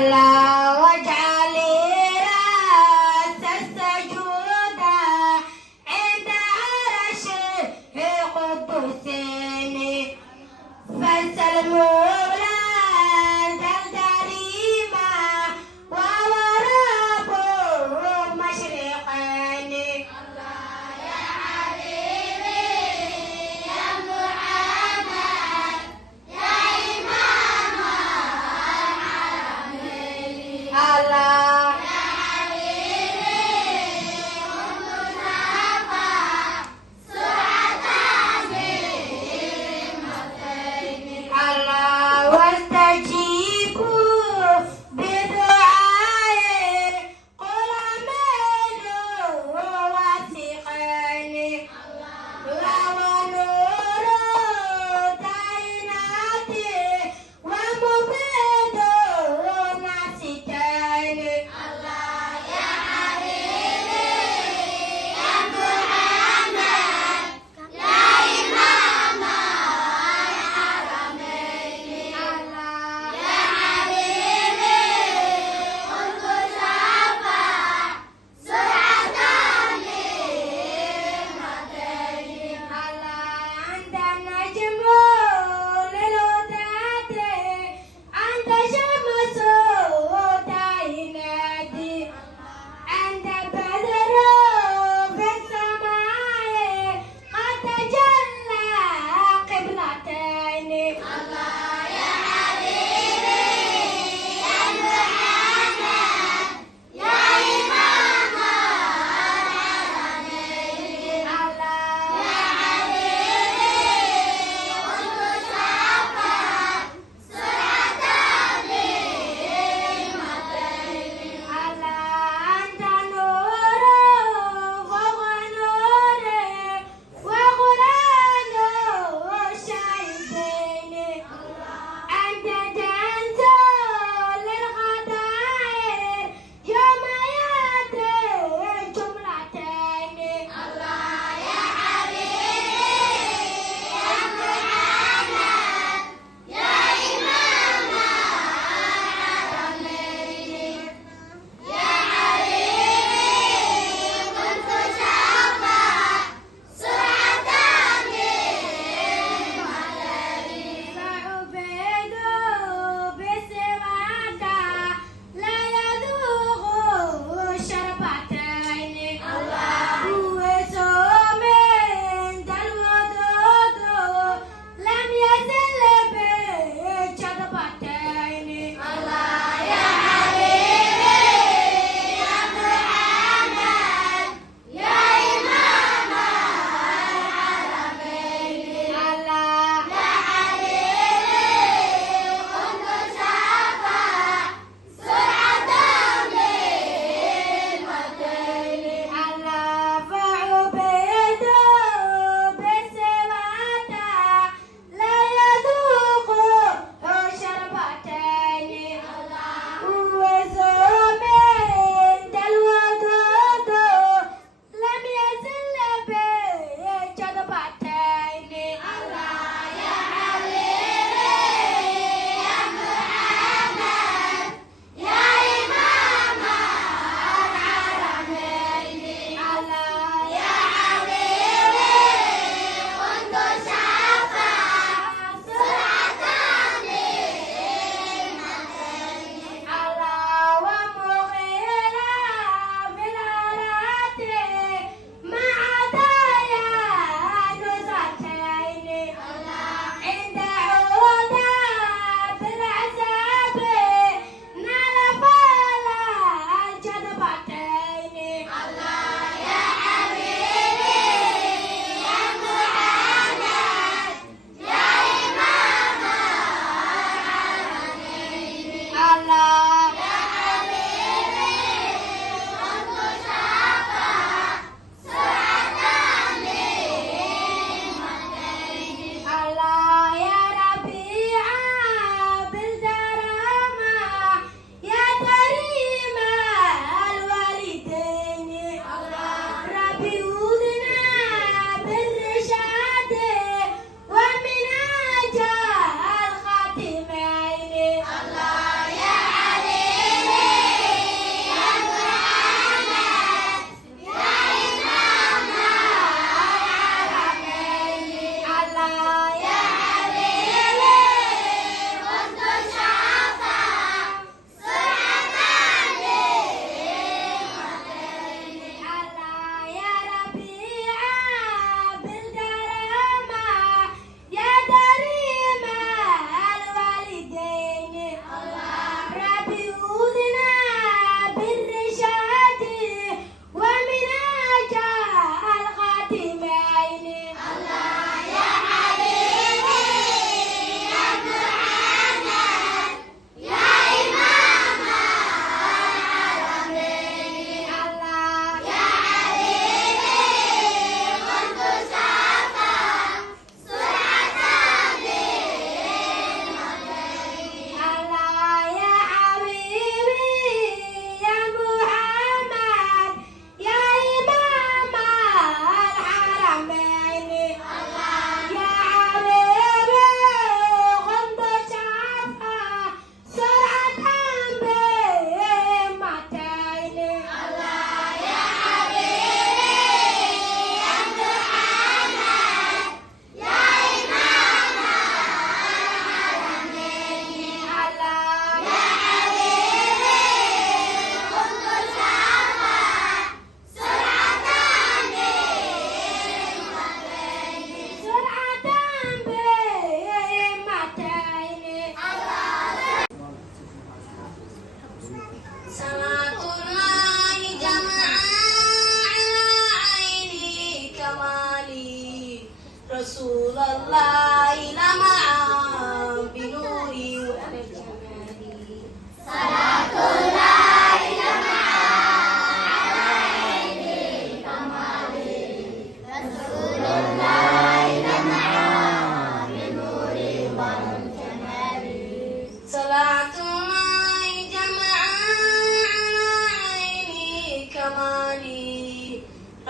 الله واجعل راس السجود عند عرش قدسين فسلموا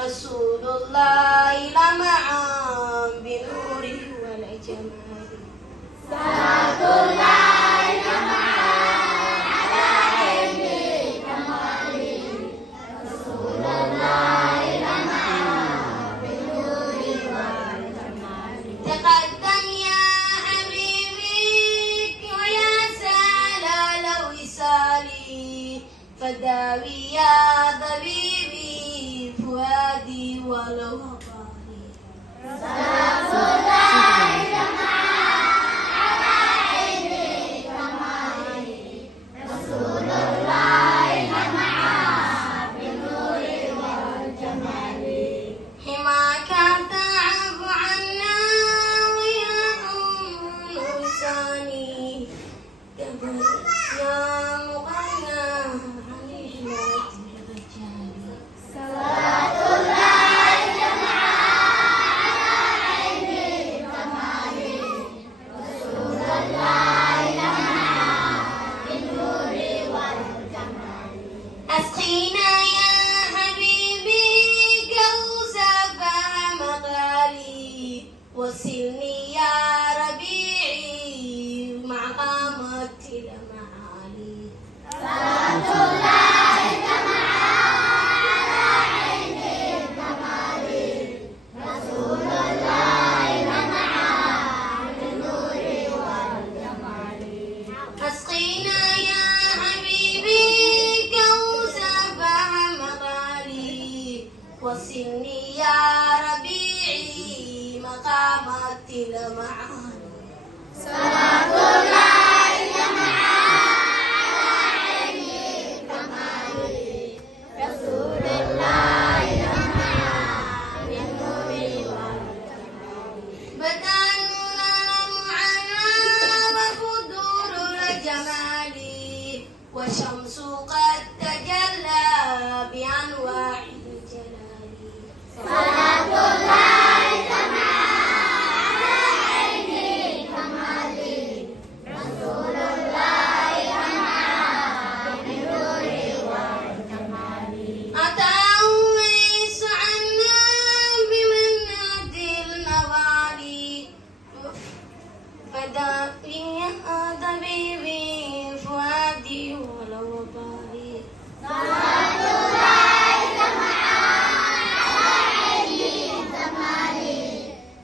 Rasulullah lama'an binuri wal jamali. Salatullah lama'an ala ilmi kamali. Rasulullah lama'an binuri wal jamali. Taqaddam ya habibi wa ya salala wisali. Fadawi ya tabibi fuadi walau habari. Salatullah lama'an ala ilmi kamali. Rasulullah lama'an binuri wal jamali. Himaka ta'afu anna wa ya unsani. Ya muqanna anihilati rajali. Salatullah lama'an ala ilmi kamali. Rasulullah lama'an binuri wal jamali. Asqina ya habibi kausa maqali. Wasilni ya rabi'i maqamati lama'ali. Salatullah lama'an ala ilmi kamali. Rasulullah lama'an binuri wal jamali. Asqina ya habibi kausa maqali. Wasilni ya rabi'i maqamati lama'ali. Salatullah lama'an ala ilmi kamali. Rasulullah lama'an binuri wal jamali. Badanul mu'alla wa khudurul jamali. Wa syamsu qad tajalla bi anwa'il jalali. Salatullah lama'an ala ilmi kamali. Rasulullah lama'an binuri wal jamali. Ata'awis anna bimanadil nawali. Fadaqiya tabibi fuadi walau bari. Salatullah lama'an ala ilmi kamali.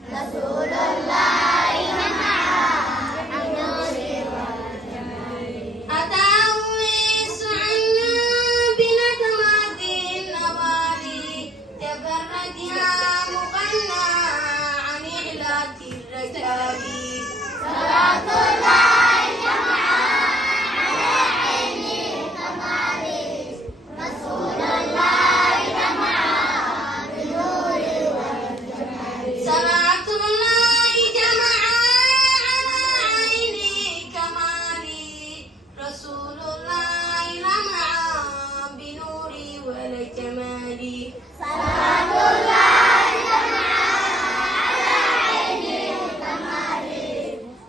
Rasulullah lama'an binuri wal jamali. Ata'awis anna binadmatin nawali. Tabarrad ya muqanna anihilati rajali. Salatullah lama'an ala ilmi kamali. Rasulullah lama'an binuri wal jamali. Salatullah jama'an ala ilmi kamali. Rasulullah lama'an binuri wal jamali. Salatullah lama'an ala ilmi kamali.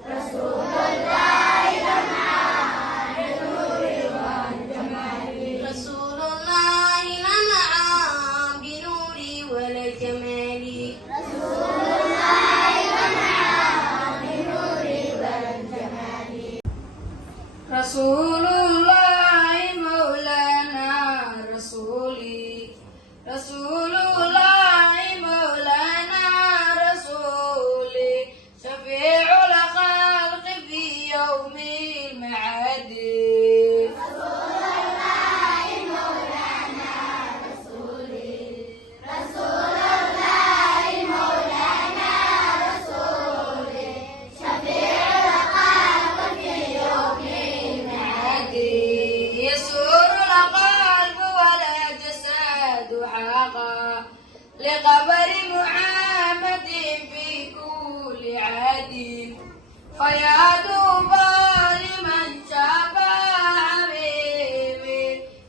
Rasulullah lama'an binuri wal jamali. Rasulullah lama'an binuri wal jamali. Rasulullah lama'an binuri wal jamali. Rasulullah maulana rasuli. Rasulullah maulana rasuli. Syafi'ul khalqi fi yaumil ma'adi. Rasulullah maulana rasuli. Rasulullah maulana rasuli. Syafi'ul khalqi fi yaumil ma'adi. Yasurul qalbu wal jasadu haqa. لقبر محمد في كل عاد. فيا طوبى لمن شافى حبيبي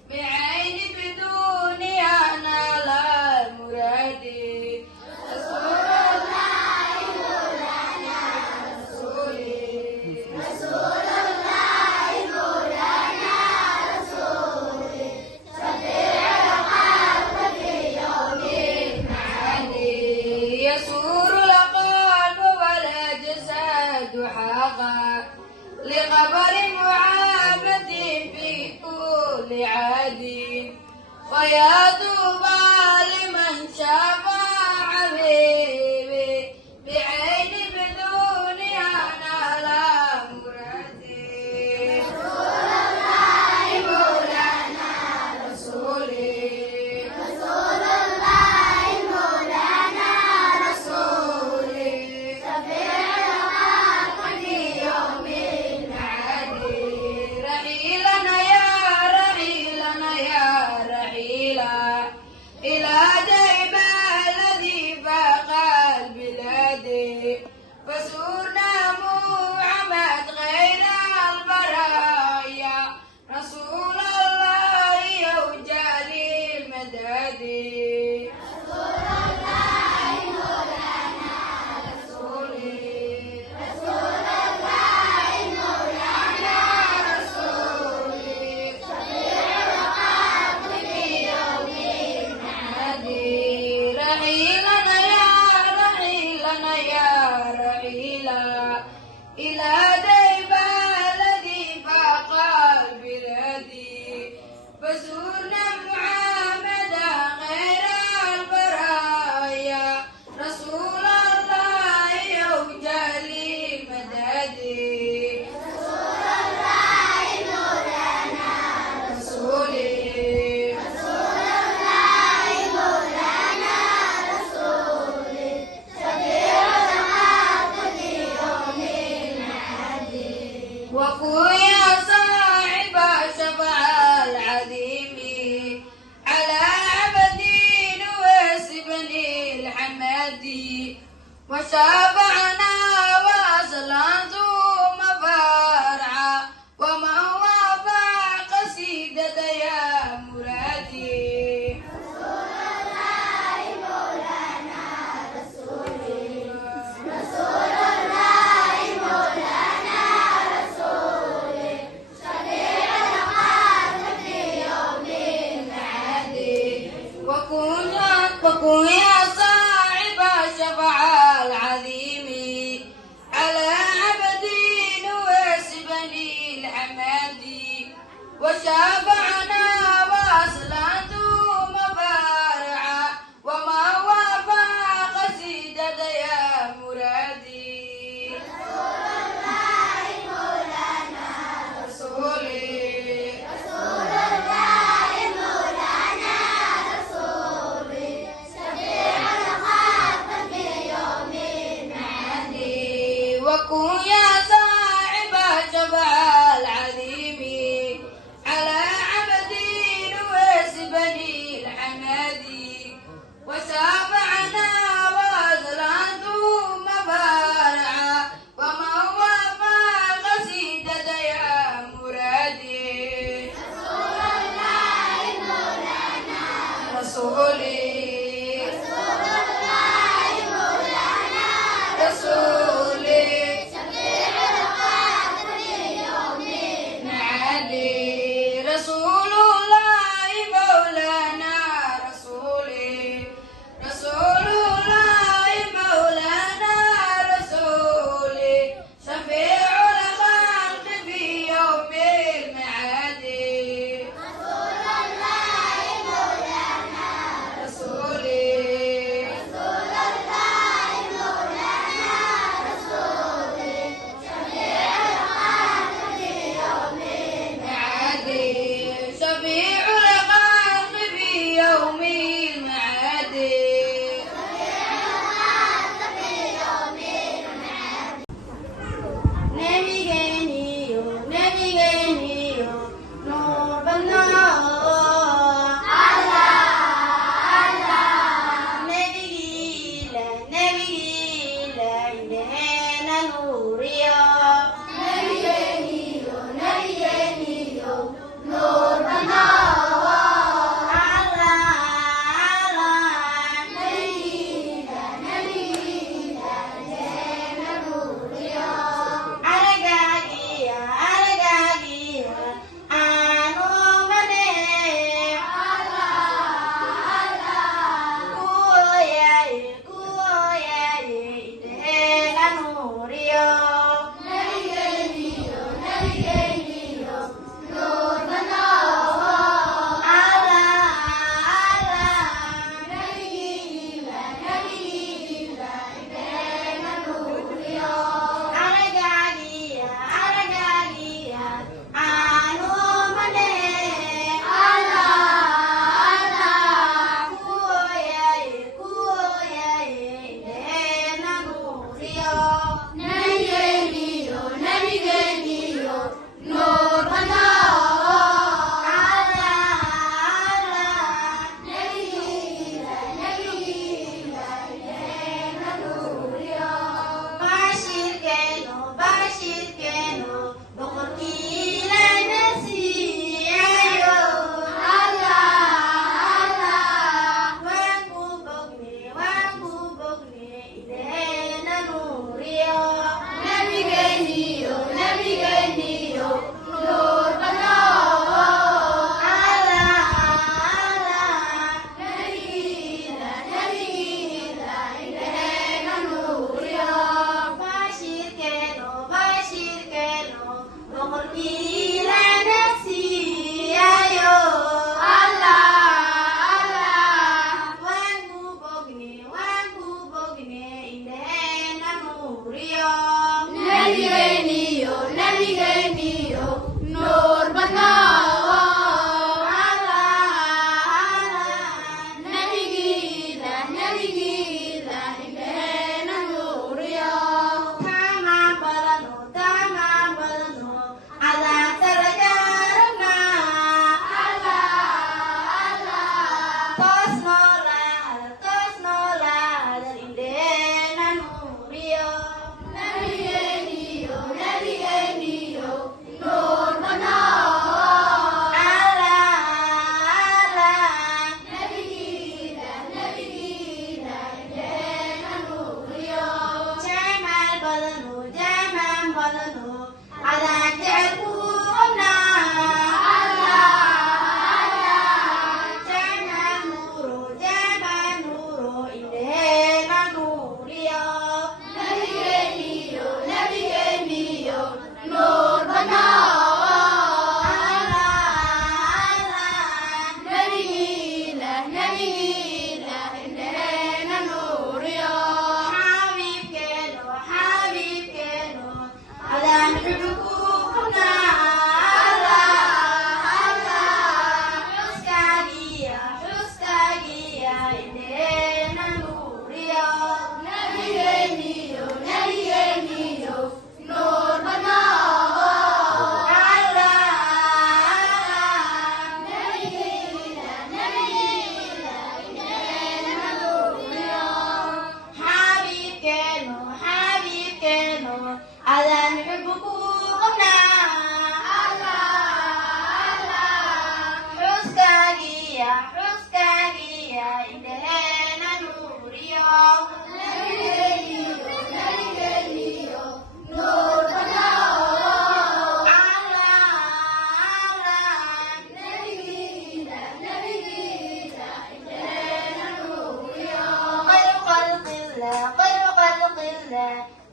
بعين بدنيا نال المراد. رسول الله مولانا رسولي. رسول الله مولانا رسولي. شفيع الخلق في يوم رحيلنا يا رحيلنا يا رحيلا إلى ديبة الذي فاق البلاد فزورنا محمدا غير البرايا رسول الله يوجلي مددي رسول الله مولانا رسولي رسول الله مولانا رسولي شفيع الحق في يوم المعاد وقويا صاحب شفع العظيم على عبد واسبن الحمادي وشافعنا واصلا ثم فرعا ومن وافق قصيدة يا مرادي رسول الله مولانا رسولي رسول الله مولانا رسولي شفيع الحق في يوم المعاد وكن يا صاحب شفع العظيم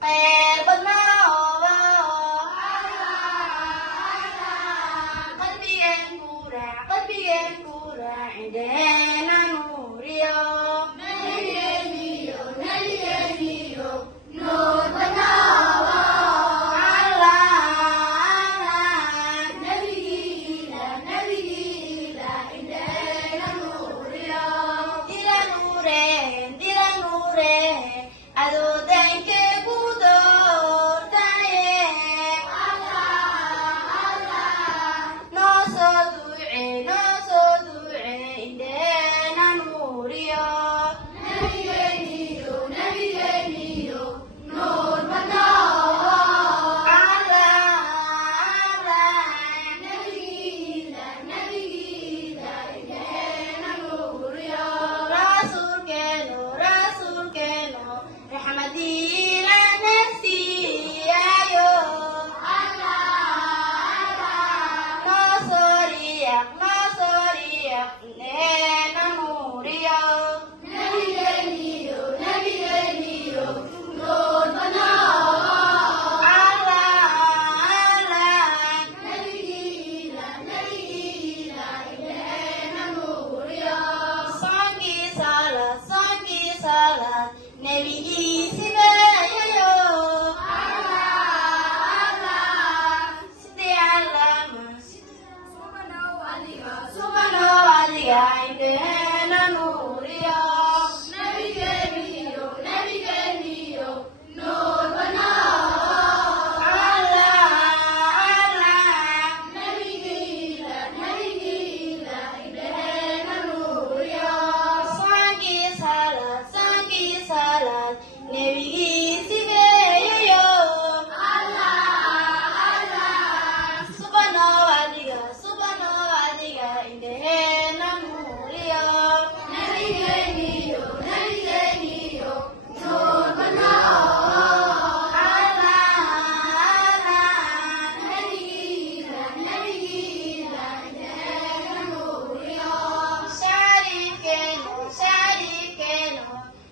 khayr badnaa oo qalbigeen ku raac indheena nuuriyo nuur badnaa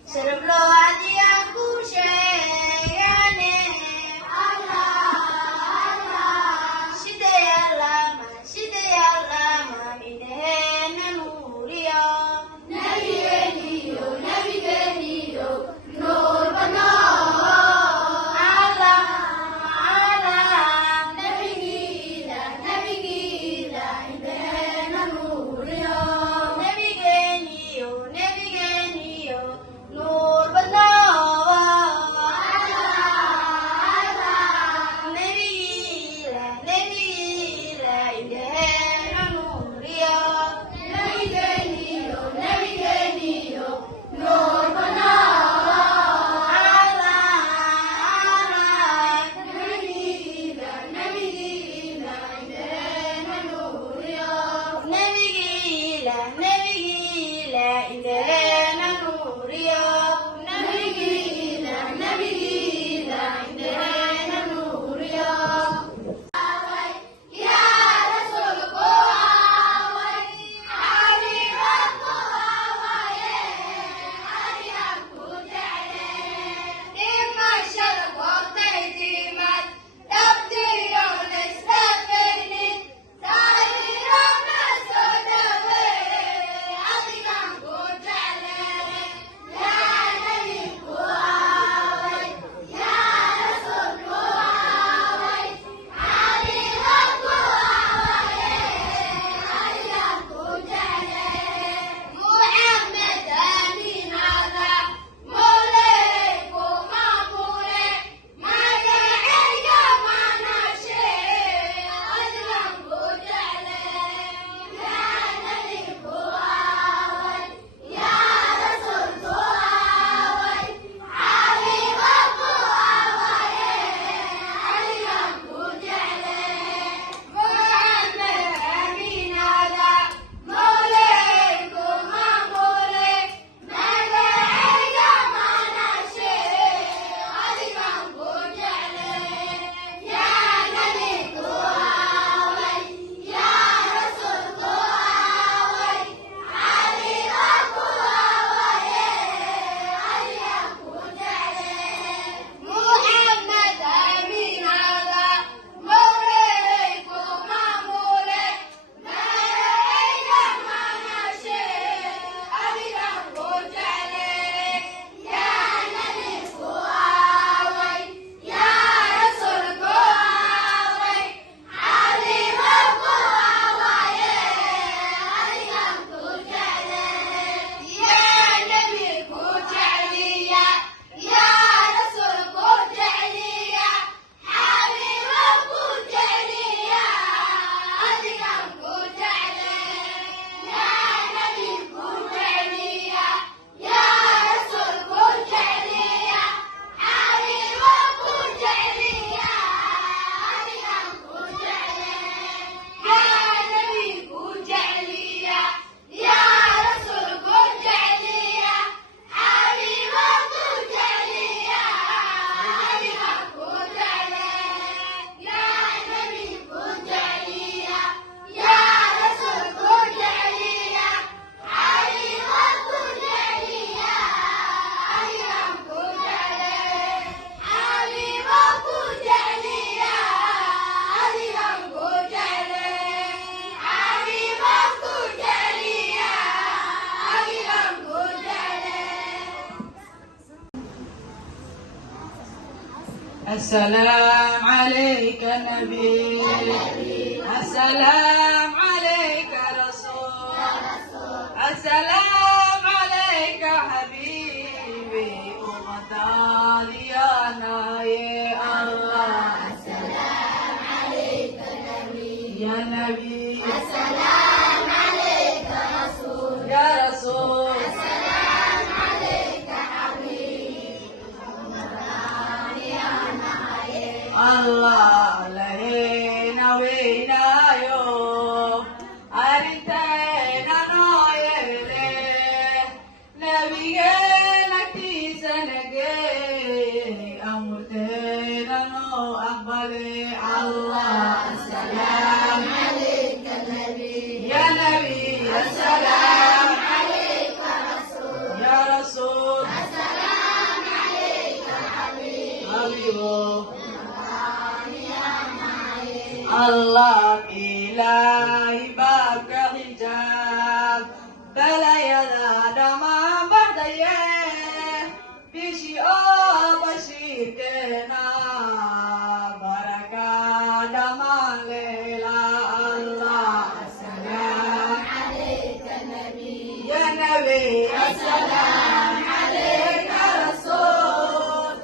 Serve lo adiang ku السلام عليك نبي السلام عليك رسول السلام عليك حبيبي ومداريانا يا الله السلام عليك نبي يا نبي السلام عليك رسول يا رسول السلام عليك حبيبي الله لهينا وينا يو أرنتينا نويلي نبينا تيسنجي أمرتينا نو أقبلي الله السلام عليك نبي يا نبي السلام عليك يا رسول السلام عليك حبيبه الله إلهي بابك حجاب بلا ينادى ما بعد بشي بشير كنا بركة دما ليلى الله السلام عليك نبي يا نبي السلام عليك رسول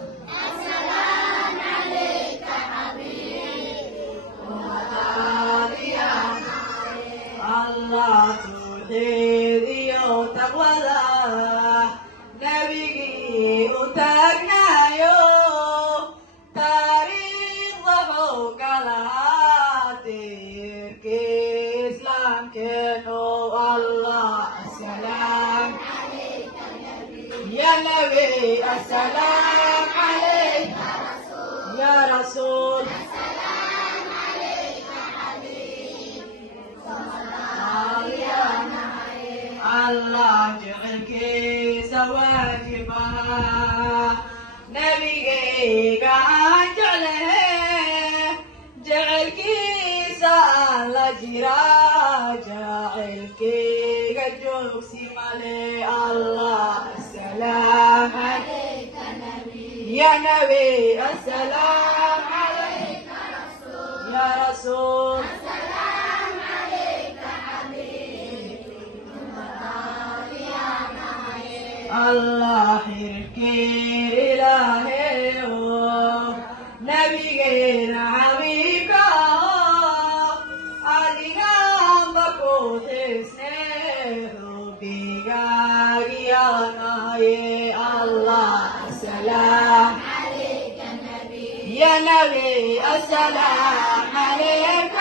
السلام عليك حبيبي Allah tuhiriyo taqwada nabigii u taagnayo taariikhda xooga lahaa tiirkii islaamkeenu Allah asalaam ya nabi asalaam calayk ya rasuul الله جعلك واجبها نبيك جعله جعلك سال جرا جعلك جوكسي مالي الله السلام عليك نبي يا نبي السلام عليك يا رسول السلام عليك حبيبي الله يركي إلهي نبي حبيبك أدينا بكوت سنه بيغا يا الله السلام عليك نبي يا نبي السلام عليك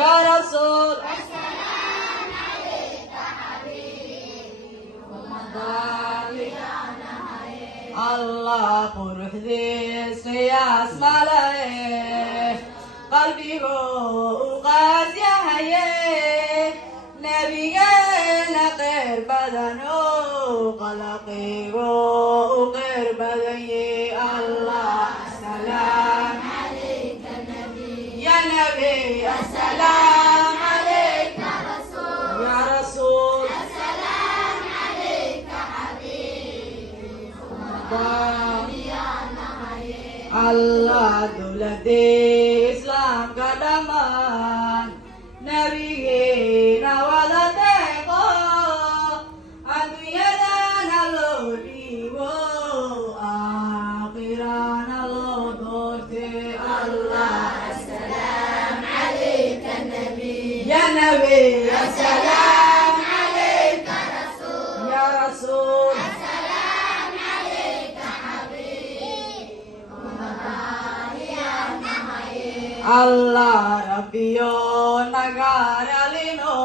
يا رسول السلام عليك حبيبي الله قرح ذي سياس ملايه قلبي وقاس يا هيه نبينا غير بدنه قلقي وغير بدني الله السلام عليك نبي يا نبي السلام عليك رسول يا رسول السلام عليك حبيبي Allah dulati Islam kadaman Nabi nawala teko Aduyana nalo diwo Akhiran nalo dorte Allah السلام عليك نبي Ya Nabi Assalam عليك رسول Ya Rasul السلام عليك حبيبي Allah Rabbiyo nagaralino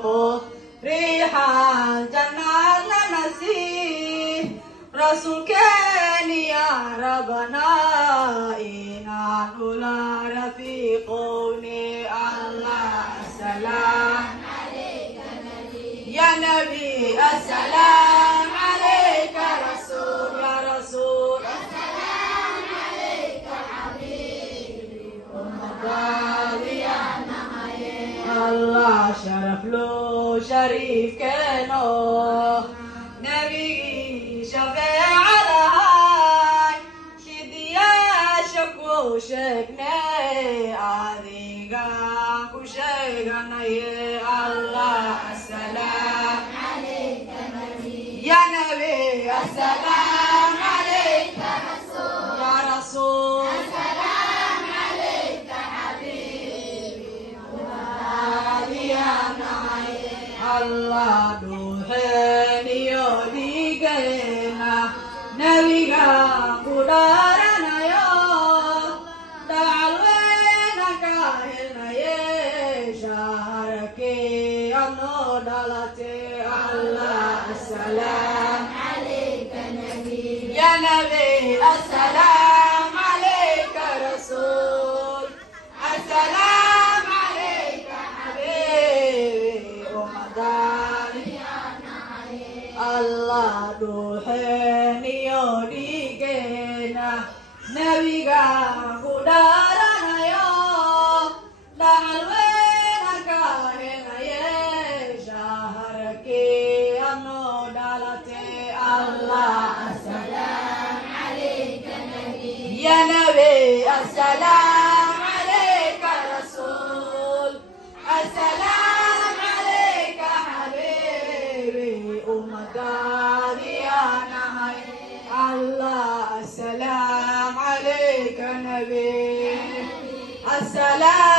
ko Rihan jannat nasi Rasul kani ya Rabbana Inan ula rafiquni Allah Assalam Ya Nabi Assalam alaika Rasul Ya Rasul Allah syaraf lo syarif keno Nabi syafi'al hai Syidya السلام عليك رسول يا رسول السلام عليك حبيبي Allah duheniyo digena nabiga kudaranayo dalwena kahelnaye sharake ano dalate Allah assalam عليك نبي ya nabi assalam alayka rasul assalam alayka habibi umadani Allah duheniyo digena nabiga kudaranayo dalwena kahenaye shaharake ano dalate Allah السلام عليك نبي ya nabi assalam alayka rasul assalam alayka habibi umadani ya nabi Allah assalam alayka nabi assalam